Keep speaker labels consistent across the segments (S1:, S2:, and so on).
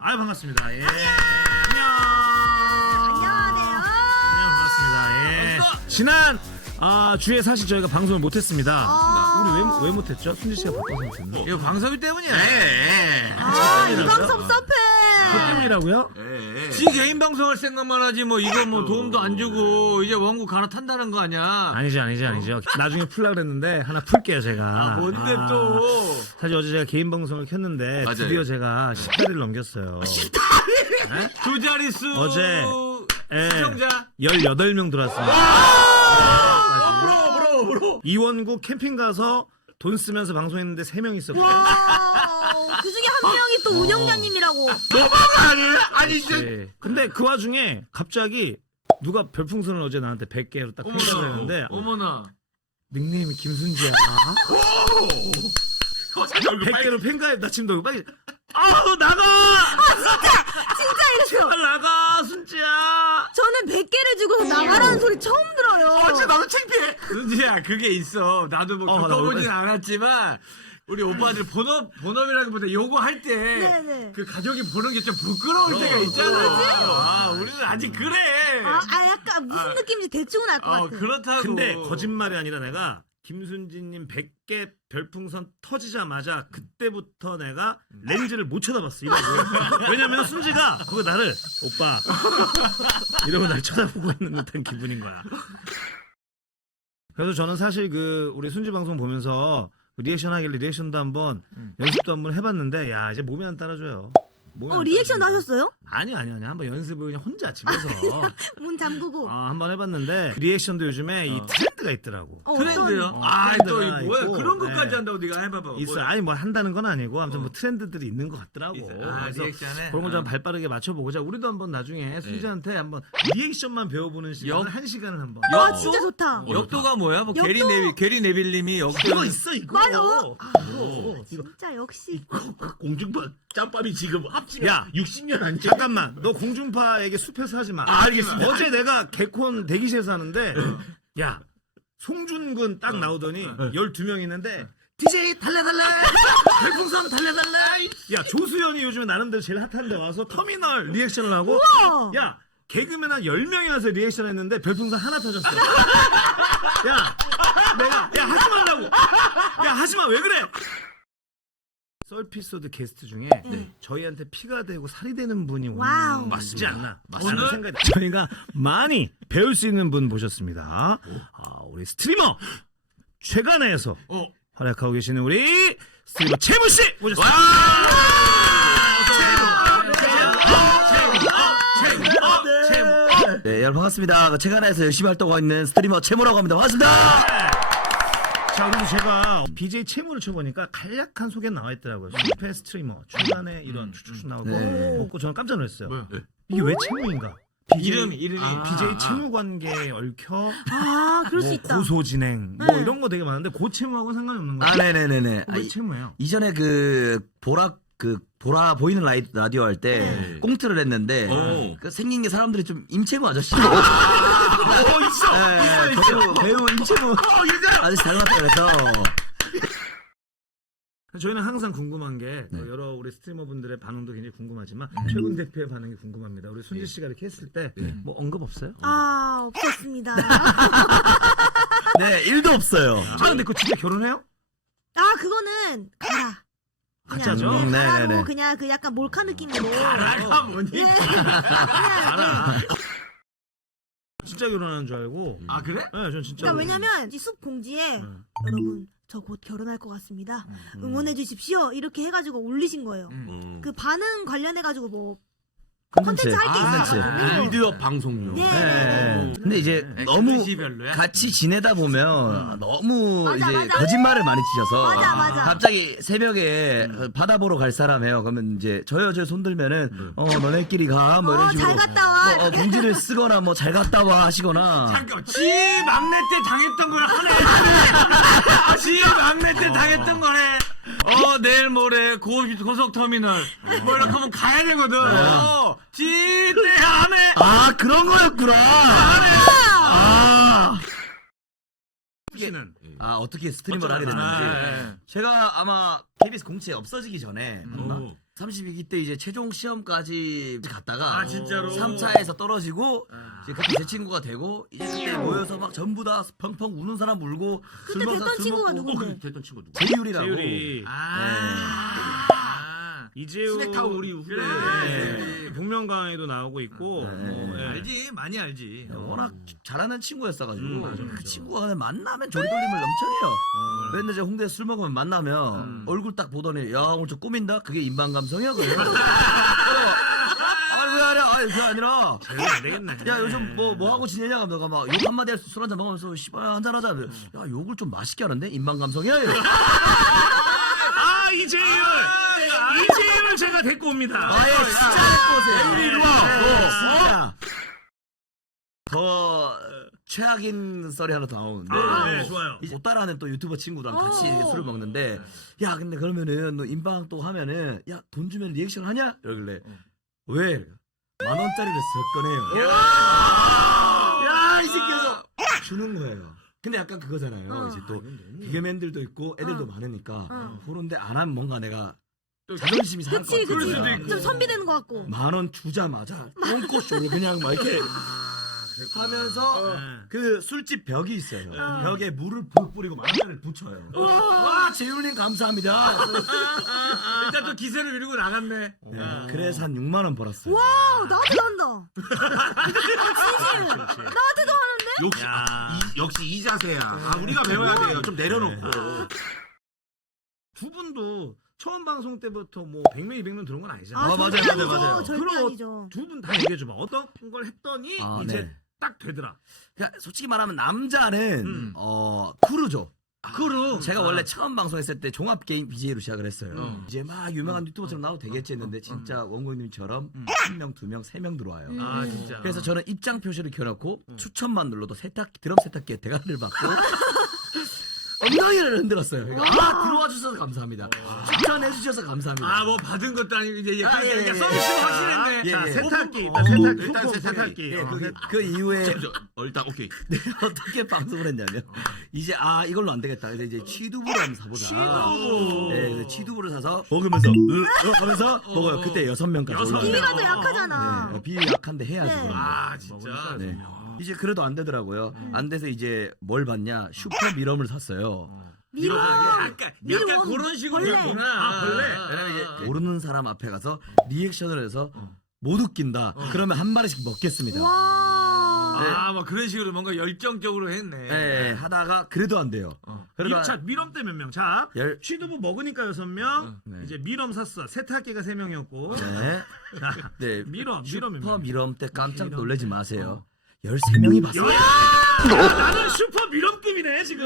S1: 아유 반갑습니다. 예.
S2: 안녕하세요.
S1: 반갑습니다. 예. 지난 주에 사실 저희가 방송을 못했습니다. 우리 왜 못했죠? 순지 씨가 바빠서 못했나?
S3: 이거 방송이 때문이야.
S2: 이방섭 서페.
S1: 그 때문이라고요?
S3: 지 개인 방송할 생각만 하지 뭐 이거 뭐 도움도 안 주고 이제 원고 갈아탄다는 거 아니야?
S1: 아니죠. 나중에 풀라 그랬는데 하나 풀게요 제가.
S3: 뭔데 또?
S1: 사실 어제 제가 개인 방송을 켰는데
S3: 맞아요.
S1: 드디어 제가 10달을 넘겼어요.
S3: 두 자릿수
S1: 어제
S3: 시청자
S1: 18명 들어왔습니다.
S3: 브로.
S1: 이원구 캠핑 가서 돈 쓰면서 방송했는데 3명 있었고요.
S2: 그 중에 한 명이 또 운영자님이라고.
S3: 너무가 아니에요? 아니 진짜.
S1: 네. 근데 그 와중에 갑자기 누가 별풍선을 어제 나한테 100개로 딱 팽가를 했는데
S3: 어머나.
S1: 닉네임이 김순지야. 100개로 팽가해. 나 지금 너 빨리 아우 나가!
S2: 진짜 이랬어.
S1: 제발 나가 순지야.
S2: 저는 100개를 주고서 나가라는 소리 처음 들어요.
S3: 진짜 나도 창피해. 은지야 그게 있어. 나도 뭐
S1: 나
S3: 겪어보진
S1: 왜-
S3: 않았지만 우리 오빠들 본업이라기보다 요거 할 때
S2: 네네.
S3: 그 가족이 보는 게 좀 부끄러울 때가 있잖아. 우리는 아직 그래.
S2: 약간 무슨 느낌인지 대충은 알 것 같아.
S3: 그렇다고.
S1: 근데 거짓말이 아니라 내가 김순지님 100개 별풍선 터지자마자 그때부터 내가 렌즈를 못 쳐다봤어. 이러고. 왜냐면 순지가 그거 나를 오빠 이러고 날 쳐다보고 있는 듯한 기분인 거야. 그래서 저는 사실 그 우리 순지 방송 보면서 리액션 하길래 리액션도 한번 연습도 한번 해봤는데 야 이제 몸이 안 따라줘요. 몸이 안
S2: 리액션
S1: 따라줘요.
S2: 하셨어요?
S1: 아니 한번 연습을 그냥 혼자 집에서
S2: 문 잠그고.
S1: 한번 해봤는데 그 리액션도 요즘에 이 트렌드가 있더라고.
S3: 트렌드요?
S1: 트렌드가
S3: 또 이 뭐야?
S1: 있고,
S3: 그런 것까지
S1: 네.
S3: 한다고 네가 해봐봐.
S1: 있어.
S3: 뭐야?
S1: 아니 뭐 한다는 건 아니고 아무튼 뭐 트렌드들이 있는 것 같더라고. 그래서
S3: 리액션에?
S1: 그런 거 좀 발빠르게 맞춰보고자 우리도 한번 나중에 순지한테 한번 리액션만 배워보는 시간을 한 시간을 한번.
S2: 진짜 좋다.
S3: 역도가 뭐야? 뭐
S2: 역도.
S3: 게리 네빌님이 역도.
S1: 이거 있어 이거.
S2: 맞아.
S1: 이거.
S2: 진짜 역시.
S4: 공중파 짬밥이 지금 합치면
S1: 야
S4: 60년 아니야?
S1: 잠깐만 너 공중파에게 숲에서 하지 마.
S4: 알겠습니다.
S1: 어제 내가 개콘 대기실에서 하는데 야 송준근 딱 나오더니 12명 있는데 DJ 달래달래 별풍선 달래달래. 야 조수연이 요즘에 나름대로 제일 핫한데 와서 터미널 리액션을 하고
S2: 우와.
S1: 야 개그맨 한 10명이 와서 리액션 했는데 별풍선 하나 터졌어. 야 하지 말라고. 야 하지마 왜 그래. 썰피소드 게스트 중에 저희한테 피가 되고 살이 되는 분이
S2: 와우.
S1: 맞지 않나
S3: 오늘?
S1: 생각이 저희가 많이 배울 수 있는 분 모셨습니다. 우리 스트리머 최간에서 활약하고 계시는 우리 스트리머 채무씨 모셨습니다.
S5: 네, 여러분 반갑습니다. 최근에서 열심히 활동하고 있는 스트리머 채무라고 합니다. 반갑습니다.
S1: 자, 그리고 제가 BJ 채무를 쳐보니까 간략한 소개 나와 있더라고요. 슈퍼 스트리머 중간에 이런 쭉쭉 나오고
S5: 네.
S1: 먹고 저는 깜짝 놀랐어요.
S3: 뭐야?
S1: 이게 왜 채무인가?
S3: 이름이.
S1: BJ 채무 관계에 얽혀
S2: 그럴 수
S1: 뭐
S2: 있다.
S1: 고소 진행 뭐
S2: 네.
S1: 이런 거 되게 많은데 고 채무하고는 상관이 없는 거예요.
S5: 네네네네.
S1: 왜 채무예요?
S5: 이전에 보라 보이는 라디오 할 때 꽁트를 했는데 그 생긴 게 사람들이 좀 임채무 아저씨.
S1: 있어.
S5: 배우 임채무 아저씨 닮았다 그래서.
S1: 저희는 항상 궁금한 게 여러 우리 스트리머분들의 반응도 굉장히 궁금하지만 최근 대표의 반응이 궁금합니다. 우리 순지 씨가 이렇게 했을 때 뭐 언급 없어요?
S2: 없었습니다.
S5: 네, 1도 없어요.
S1: 근데 그거 진짜 결혼해요?
S2: 그거는 가라.
S1: 같이
S2: 그냥,
S1: 하죠?
S2: 네, 가라로
S5: 네네네.
S2: 그냥 그 약간 몰카 느낌으로.
S3: 나가 뭐니?
S2: 그냥
S1: 진짜 결혼하는 줄 알고.
S3: 아 그래?
S1: 네, 전 진짜.
S2: 그러니까 왜냐면 이 숲 공지에 여러분 저 곧 결혼할 것 같습니다. 응원해 주십시오. 이렇게 해가지고 올리신 거예요. 그 반응 관련해가지고 뭐 컨텐츠 할 게 있어가지고.
S4: 빌드업 방송용.
S2: 네.
S5: 네. 근데 이제 너무
S3: 그릇이 별로야?
S5: 같이 지내다 보면 너무
S2: 맞아,
S5: 이제
S2: 맞아.
S5: 거짓말을 많이 치셔서
S2: 맞아.
S5: 갑자기 새벽에 바다 보러 갈 사람 해요. 그러면 이제 저요 손 들면은 너네끼리 가 뭐 이런 식으로
S2: 잘 갔다 와.
S5: 뭐, 공지를 쓰거나 뭐 잘 갔다 와 하시거나
S3: 잠깐 지 막내 때 당했던 걸 하네. 지 막내 때 당했던 거네. 내일 모레 고속터미널 뭐 이렇게 하면 가야 되거든. 지때 하네.
S5: 아 그런 거였구나.
S1: 씨는
S5: 어떻게 스트리머를 하게 됐는지
S3: 네.
S5: 제가 아마 KBS 공채 없어지기 전에 32기 때 이제 최종 시험까지 갔다가
S3: 아, 진짜로?
S5: 3차에서 떨어지고 이제 그때 제 친구가 되고 이제 그때 모여서 막 전부 다 펑펑 우는 사람 울고
S2: 그때 됐던 친구가 누군데?
S4: 됐던 친구 누구?
S5: 재율이라고.
S1: 재율이 이재훈
S4: 스낵타운 우리 후배.
S1: 네. 복면가왕에도 나오고 있고 뭐, 예.
S3: 알지, 많이 알지.
S5: 워낙 잘하는 친구였어가지고
S1: 맞아,
S5: 그
S1: 맞아.
S5: 친구가 그냥 만나면 조리돌림을 엄청 해요. 맨날 저 홍대에서 술 먹으면 만나면 얼굴 딱 보더니 야 오늘 좀 꾸민다? 그게 인방감성이야 그래. 아니 왜 아니야? 아니 그게 아니라
S1: 별로 안 되겠네.
S5: 야 요즘 뭐 하고 지내냐? 너가 막 욕 한마디 할 수 술 한잔 먹으면서 씨발 한잔 하자. 야 욕을 좀 맛있게 하는데 인방감성이야 이래.
S1: 아 이재율 제가 데리고 옵니다.
S5: 아예 진짜 이리 와. 더 최악인 썰이 하나 더 나오는데
S1: 네, 좋아요.
S5: 이제 못 따라하는 또 유튜버 친구랑 같이
S2: 오.
S5: 술을 먹는데 야 근데 그러면은 너 인방 또 하면은 야 돈 주면 리액션 하냐? 이러길래 왜? 10,000원짜리를 섞어내요. 야 이 새끼에서 주는 거예요. 근데 약간 그거잖아요. 이제 또 개그맨들도 있고 애들도 많으니까 그런데 안 하면 뭔가 내가 자존심이 상할 것
S2: 그치
S5: 같은 거야.
S2: 그치 좀 선비되는 것 같고
S5: 10,000원 주자마자 똥꼬쇼를 그냥 막 이렇게 하면서 그 술집 벽이 있어요. 벽에 물을 푹 뿌리고 10,000원을 붙여요. 와 재율님 감사합니다.
S3: 일단 또 기세를 밀고 나갔네.
S5: 네, 그래서 한 6만 원 벌었어요.
S2: 와 나한테도 한다 진심 나한테도 하는데?
S4: 역시 역시 이 자세야. 아 우리가 배워야 돼요. 좀 내려놓고.
S1: 두 분도 처음 방송 때부터 뭐 100명 200명 들어온 건 아니잖아요.
S5: 아, 맞아요,
S2: 절대
S5: 맞아요, 맞아요.
S2: 아니죠 절대
S1: 그럼
S2: 아니죠
S1: 두 분 다 얘기해줘봐. 어떤 걸 했더니
S5: 아,
S1: 이제
S5: 네.
S1: 딱 되더라.
S5: 그러니까 솔직히 말하면 남자는 크루죠. 크루. 제가 원래 처음 방송했을 때 종합 게임 BJ로 시작을 했어요. 이제 막 유명한 유튜버처럼 나와도 되겠지 했는데 진짜 원고님처럼 1명, 2명, 3명 들어와요.
S3: 아, 진짜.
S5: 그래서 저는 입장 표시를 켜놓고 추천만 눌러도 드럼 세탁기에 대가리를 받고 엉덩이를 흔들었어요. 그러니까 들어와 주셔서 감사합니다. 추천해 주셔서 감사합니다.
S3: 아, 뭐 받은 것도 아니고 이제
S5: 아, 예, 예,
S3: 서비스가
S5: 예.
S3: 확실했네.
S5: 예,
S1: 자
S5: 예.
S1: 세탁기 일단 세탁기
S4: 일단
S1: 소품
S4: 세탁기.
S1: 세탁기.
S5: 예, 그 이후에
S4: 일단 오케이.
S5: 내가 어떻게 방송을 했냐면 이제 이걸로 안 되겠다. 그래서 이제 취두부를 한번 사보자.
S1: 취두부.
S5: 네, 그래서 취두부를 사서 먹으면서 하면서 먹어요. 그때 6명까지 올라가요.
S2: 비위가 더 약하잖아
S5: 네, 비위 약한데 해야지.
S2: 네.
S5: 그런 거.
S3: 아, 진짜.
S5: 네. 이제 그래도 안 되더라고요. 안 돼서 이제 뭘 봤냐? 슈퍼 미럼을 샀어요.
S2: 미워
S3: 약간
S2: 미워.
S3: 그런 식으로
S2: 벌레.
S3: 했구나.
S1: 아, 벌레.
S5: 왜냐면 이제 모르는 사람 앞에 가서 리액션을 해서 못 웃긴다. 그러면 한 마리씩 먹겠습니다.
S2: 와
S3: 아, 뭐 그런 식으로 뭔가 열정적으로 했네.
S5: 네, 하다가 그래도 안 돼요. 그러니까
S1: 자 미럼 때 몇 명? 자
S5: 열-
S1: 취두부 먹으니까 6명.
S5: 네.
S1: 이제 미럼 샀어. 세탁기가 3명이었고.
S5: 네.
S1: 자,
S5: 네.
S1: 미럼 몇
S5: 슈퍼
S1: 명?
S5: 미럼 때 깜짝 놀라지 마세요. 13명이 봤어요.
S1: 나는 슈퍼 미럼급이네 지금.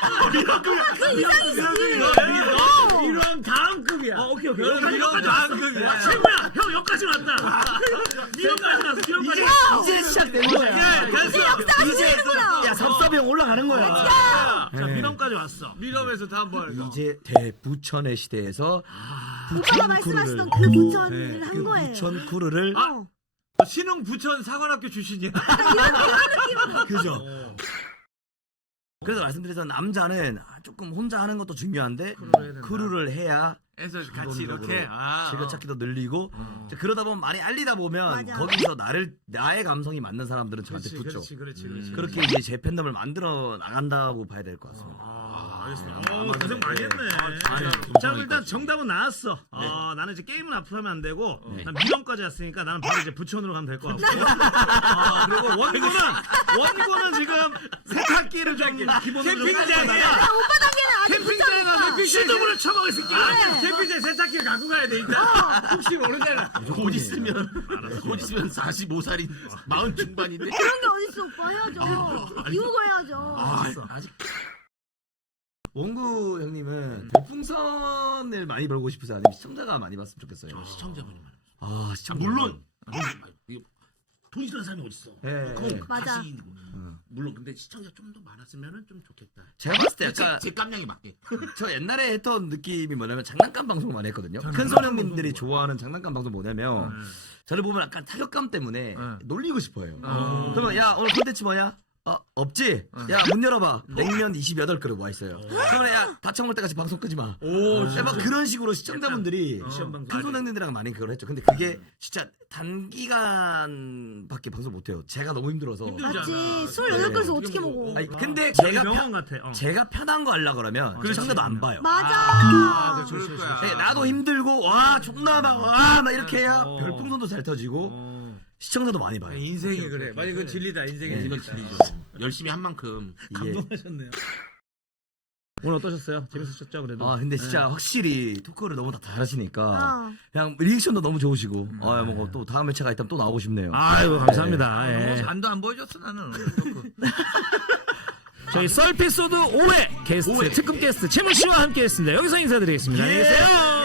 S3: 이런 다음급이야.
S1: 오케이.
S3: 이런 다음급이야.
S1: 최고야. 형 여기까지 왔다. 미럼까지 왔어. 미럼까지.
S5: 이제 시작된 거야.
S2: 이제 역사가 쓰이는구나
S5: 야, 섭섭이 올라가는 거야.
S1: 자 미럼까지 왔어.
S3: 밀어면서 다음번
S5: 이제 대부천의 시대에서
S2: 오빠가 말씀하시던 그 부천을 한 거예요
S5: 부천 쿠르를
S3: 신흥 부천 사관학교 출신이야.
S5: 그죠. 그래서 말씀드려서 남자는 조금 혼자 하는 것도 중요한데 크루를 해야
S3: 해서 같이
S5: 기본적으로
S3: 이렇게
S5: 즐겨찾기도 늘리고 이제 그러다 보면 많이 알리다 보면
S2: 맞아.
S5: 거기서 나의 감성이 맞는 사람들은 저한테 붙죠.
S3: 그렇지.
S5: 그렇게 이제 제 팬덤을 만들어 나간다고 봐야 될 것 같습니다.
S1: 고생 많이 했네.
S4: 아니,
S1: 자 일단 정답은 나왔어. 나는 이제 게임은 앞으로 하면 안 되고 난 미럼까지 왔으니까 나는 바로 이제 부천으로 가면 될 것 같고. 그리고 원고는 지금 세탁기를 좀 기본으로 좀
S3: 캠핑장이야.
S1: 가져다가
S2: 오빠 단계는 아직
S1: 캠핑장에 가서 슈드부를 쳐먹을 수 있게.
S3: 캠핑장 세탁기 갖고 가야 돼 일단. 혹시 모르잖아.
S4: 곧 있으면 45살인 40 중반인데.
S2: 그런 게 어딨어 오빠 해야죠 이후고 해야죠
S4: 아직
S5: 원구 형님은 별풍선을 많이 벌고 싶으세요? 아니면 시청자가 많이 봤으면 좋겠어요?
S4: 시청자분이 많아요.
S5: 아 시청자
S4: 물론 돈 있는 사람이 어딨어.
S5: 네.
S4: 그건
S2: 맞아.
S4: 다시 물론 근데 시청자 좀 더 많았으면은 좀 좋겠다.
S5: 제가 봤을 때 약간
S4: 제 깜냥이 맞게.
S5: 저 옛날에 했던 느낌이 뭐냐면 장난감 방송을 많이 했거든요. 큰 소령님들이 좋아하는 장난감 방송 뭐냐면 저를 보면 약간 타격감 때문에 놀리고 싶어요. 그러면 야 오늘 콘텐츠 뭐냐? 없지? 야, 문 열어봐. 냉면 28그릇 와 있어요. 그러면 야, 다창 올 때까지 방송 끄지 마. 막 그런 식으로 시청자분들이
S1: 시험 방송.
S5: 평소냉면이랑 많이 그걸 했죠. 근데 그게 진짜 단기간밖에 방송 못 해요. 제가 너무 힘들어서.
S2: 맞지. 술 8그릇을 어떻게 먹어.
S5: 아니, 근데
S1: 명언 같아.
S5: 제가 편한 거 하려 그러면 시청자도 안 봐요.
S2: 맞아.
S4: 그럴 거야.
S5: 네, 나도 힘들고 와 존나 막 이렇게 해야 별풍선도 잘 터지고 시청자도 많이 봐요.
S3: 인생이 그래. 맞아, 이건 진리다. 인생의
S4: 이거
S3: 진리다.
S4: 진리죠. 열심히 한 만큼.
S5: 이게
S1: 하셨네요. 오늘 어떠셨어요? 재밌으셨죠? 그래도.
S5: 근데 진짜 확실히 토크를 너무 다 잘하시니까
S2: 어.
S5: 그냥 리액션도 너무 좋으시고 뭐 또 다음 회차가 있다면 또 나오고 싶네요.
S1: 아이고 감사합니다. 예.
S3: 반도 안 보여줬어 나는.
S1: 저희 썰피소드 5회 게스트 특급 게스트 채무 씨와 함께했습니다. 여기서 인사드리겠습니다. 안녕히 계세요.